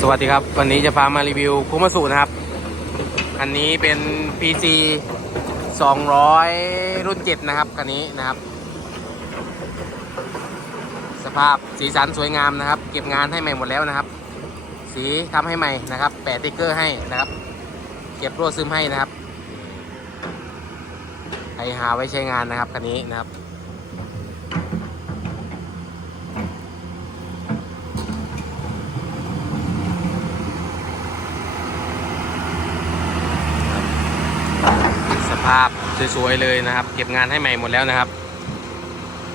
สวัสดีครับ วันนี้จะพามารีวิวคุมาสุนะครับอันนี้เป็น PC 200 รุ่น7นะครับ คันนี้นะครับ สภาพสีสันสวยงามนะครับ เก็บงานให้ใหม่หมดแล้วนะครับ สีทำให้ใหม่นะครับ แปะติ๊กเกอร์ให้นะครับ เก็บรวดซึมให้นะครับใครหาไว้ใช้งานนะครับคันนี้นะครับ ส ภาพสวยๆเลยนะครับ เก็บงานให้ใหม่หมดแล้วนะครับ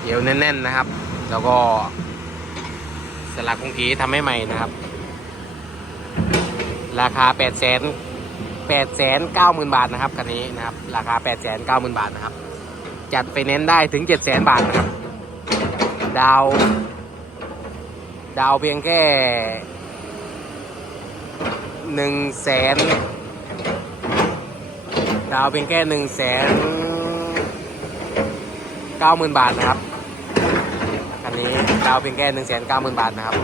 เดี๋ยวแน่นๆนะครับ แล้วก็สลักคงกีทำให้ใหม่นะครับ ราคา8 0 0 0 0 0 8 9 0 0 0 0 บาทนะครับคันนี้นะครับ ราคา 8 9 0 0 0 0 บาทนะครับ จัดไปเน้นได้ถึง 7 0 0 0 0 0 บาทนะครับ ดาว ดาวเพียงแค่หนึ่งแสน ดาวเพียงแค่หนึ่งแสนเก้าหมื่นบาทนะครับคันนี้ดาวเพียงแค่หนึ่งแสนเก้าหมื่นบาทนะครับ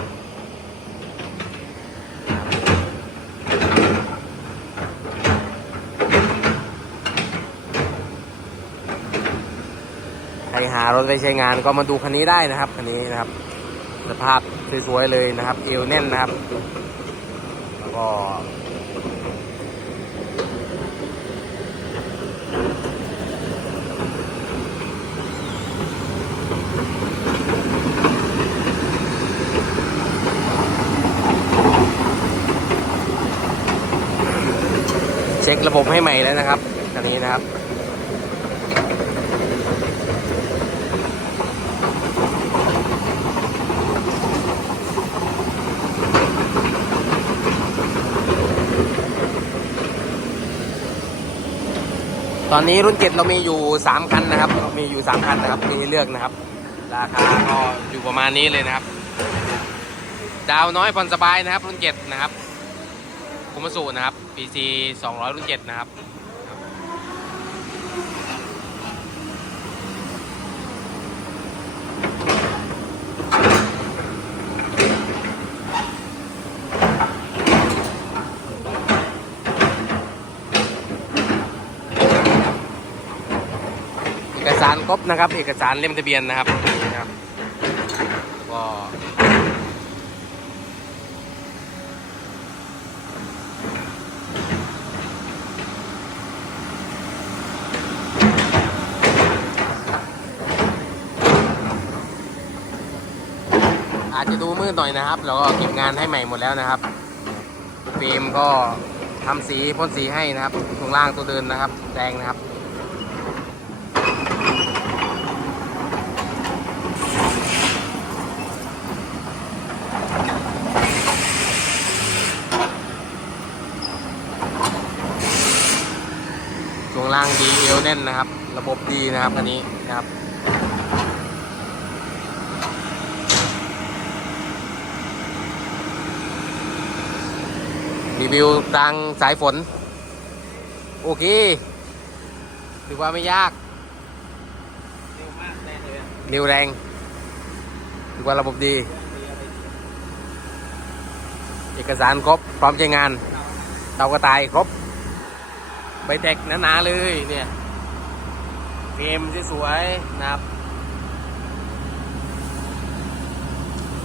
ใครหารถไปใช้งานก็มาดูคันนี้ได้นะครับคันนี้นะครับ สภาพสวยๆเลยนะครับ เอวแน่นนะครับ แล้วก็ เช็คระบบให้ใหม่แล้วนะครับตอนนี้นะครับ ตอนนี้รุ่นเจ็ดเรามีอยู่สามคันนะครับ มีอยู่สามคันนะครับ มีเลือกนะครับ ราคาก็อยู่ประมาณนี้เลยนะครับ ดาวน้อยผ่อนสบายนะครับ รุ่นเจ็ดนะครับคุมาสูนะครับ PC 200 รุ่นเจ็ดนะครับารครบนะครับ เอกสารเล่มทะเบียนนะครับนะครับก็อาจจะดูมืดหน่อยนะครับ แล้วก็เก็บงานให้ใหม่หมดแล้วนะครับเฟรมก็ทำสีพ่นสีให้นะครับตรงล่างตัวเดินนะครับ แดงนะครับ ล่างดีเอวแน่นนะครับ ระบบดีนะครับอันนี้นะครับรีวิวทางสายฝน โอเค ถือว่าไม่ยาก เร็วมากแน่เลยเร็วแรงถือว่าระบบดี เอกสารครบ พร้อมใช้งาน เตากระต่ายครบ ใบแตกหนาๆเลยเนี่ยเกมสวยๆนะครับ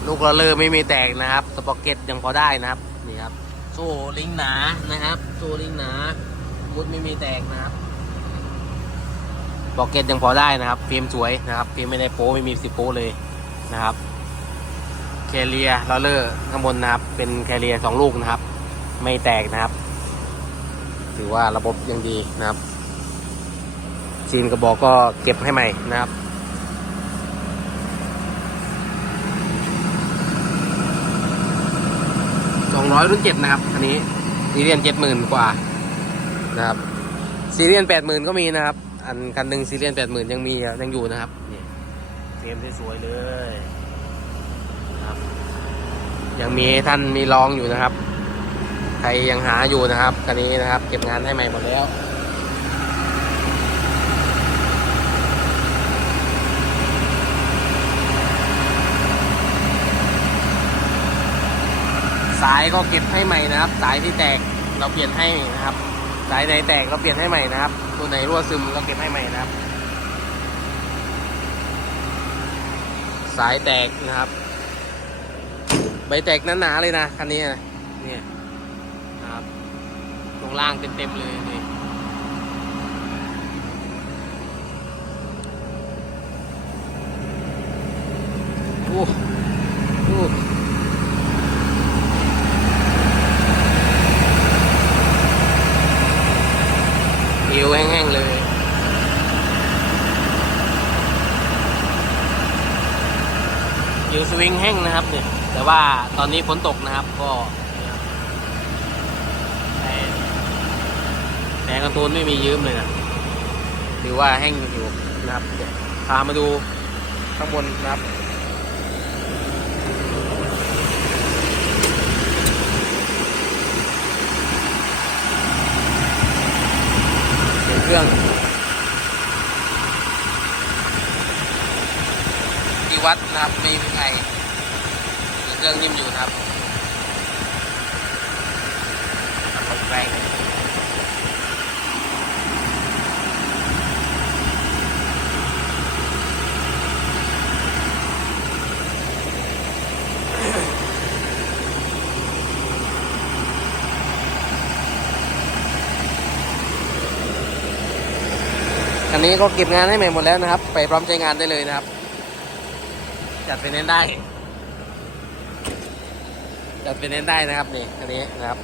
ลูกละเลอไม่มีแตกนะครับ สปอกเก็ตยังพอได้นะครับนี่ครับโซ่ลิงหนานะครับโซ่ลิงหนามุดไม่มีแตกนะครับบอกเก็ตยังพอได้นะครับฟิล์มสวยนะครับฟิล์มไม่ได้โป้ไม่มีสิโป้เลยนะครับแคเรียลอเลอร์ข้างบนนะครับ เป็นแคเรียสองลูกนะครับ ไม่แตกนะครับ ถือว่าระบบยังดีนะครับซีนกระบอกก็เก็บให้ใหม่นะครับสองร้อยรุ่นเจ็ดนะครับอันนี้ซีเรียนเจ็ดหมื่นกว่านะครับซีเรียนแปดหมื่นก็มีนะครับ อันคันหนึ่งซีเรียนแปดหมื่นยังมียังอยู่นะครับนี่เฟรมสวยเลยครับ ยังมีท่านมีลองอยู่นะครับ ใครยังหาอยู่นะครับคันนี้นะครับ เก็บงานให้ใหม่หมดแล้วสายก็เก็บให้ใหม่นะครับ สายที่แตกเราเปลี่ยนให้นะครับ สายไหนแตกเราเปลี่ยนให้ใหม่นะครับ ตัวไหนรั่วซึมเราเก็บให้ใหม่นะครับ สายแตกนะครับ ใบแตกหนาๆเลยนะคันนี้นะเนี่ย ตรงล่างเต็มๆเลยนี่โอ้โอ้เอวแห้งๆเลยยิงสวิงแห้งนะครับเนี่ยแต่ว่าตอนนี้ฝนตกนะครับก็เนี่ยแต่ แต่กันตูนไม่มียืมเลยนะหรือว่าแห้งอยู่นะครับพามาดูข้างบนนะครับเครื่องที่วัดนะครับไม่มีใครเครื่องนิ่มอยู่นะครับทำลงแรง อันนี้ก็เก็บงานให้ใหม่หมดแล้วนะครับ ไปพร้อมใช้งานได้เลยนะครับ จัดไปเน้นได้ จัดไปเน้นได้นะครับนี่อันนี้นะครับ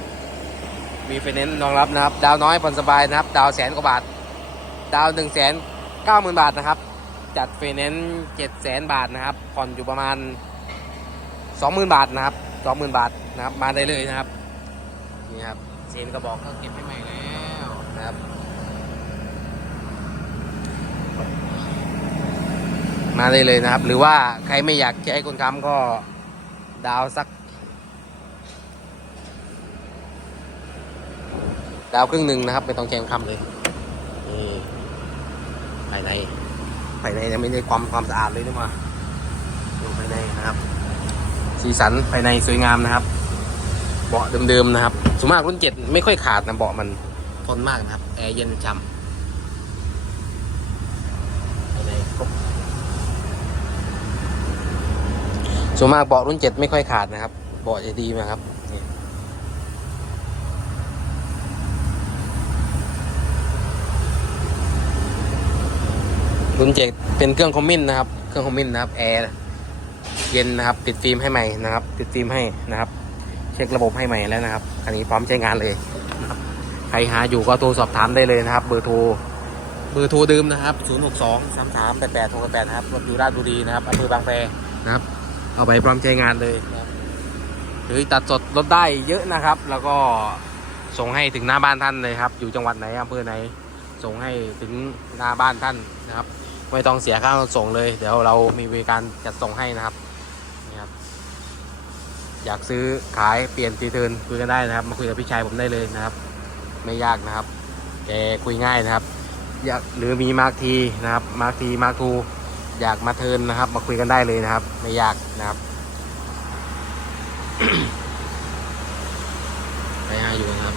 มีไฟแนนซ์รองรับนะครับ ดาวน้อยผ่อนสบายนะครับ ดาวแสนกว่าบาท ดาวหนึ่งแสนเก้าหมื่นบาทนะครับ จัดไฟแนนซ์เจ็ดแสนบาทนะครับ ผ่อนอยู่ประมาณสองหมื่นบาทนะครับสองหมื่นบาทนะครับ มาได้เลยนะครับ นี่ครับเซนกระบอกก็เก็บไปใหม่แล้วนะครับ มาได้เลยนะครับ หรือว่าใครไม่อยากใช้คนค้ำก็ดาวสัก ดาวครึ่งหนึ่งนะครับ ไม่ต้องแจงคำเลยนี่ภายในภายในยังไม่ได้ความความสะอาดเลยนี่มาดูภายในนะครับ สีสันภายในสวยงามนะครับ เบาะเดิมๆนะครับส่วนมากรุ่นเจ็ดไม่ค่อยขาดนะเบาะมันทนมากนะครับแอร์เย็นช่ำภายในครบ ส่วนมากเบาะรุ่นเจ็ดไม่ค่อยขาดนะครับ เบาะจะดีนะครับรุ่นเจ็ดเป็นเครื่องคอมมินนะครับ เครื่องคอมมินนะครับ แอร์เย็นนะครับ ติดฟิล์มให้ใหม่นะครับ ติดฟิล์มให้นะครับ เช็คระบบให้ใหม่แล้วนะครับ อันนี้พร้อมใช้งานเลยนะครับใครหาอยู่ก็โทรสอบถามได้เลยนะครับ เบอร์โทร เบอร์โทรเดิมนะครับ 0 6 2 3 3 8 8 6 8 นะครับรถอยู่ราชบุรีนะครับอำเภอบางแพนะครับ เอาไปพร้อมใช้งานเลย หรือตัดสดรถได้เยอะนะครับ แล้วก็ส่งให้ถึงหน้าบ้านท่านเลยครับ อยู่จังหวัดไหนอำเภอไหน ส่งให้ถึงหน้าบ้านท่านนะครับ ไม่ต้องเสียค่าส่งเลย เดี๋ยวเรามีบริการจัดส่งให้นะครับนี่ครับ อยากซื้อขายเปลี่ยนตีเทินคุยกันได้นะครับ มาคุยกับพี่ชายผมได้เลยนะครับ ไม่ยากนะครับแกคุยง่ายนะครับ อยากหรือมีมาร์กทีนะครับ มาร์กทีมาร์กทู อยากมาเทินนะครับ มาคุยกันได้เลยนะครับ ไม่ยากนะครับไปหาอยู่นะครับ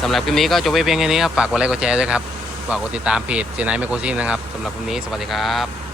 สำหรับคลิปนี้ก็จบไปเพียงแค่นี้ครับฝากกดไลค์กดแชร์ด้วยครับฝากกดติดตามเพจเจนไนไมโครซินนะครับสำหรับคลิปนี้สวัสดีครับ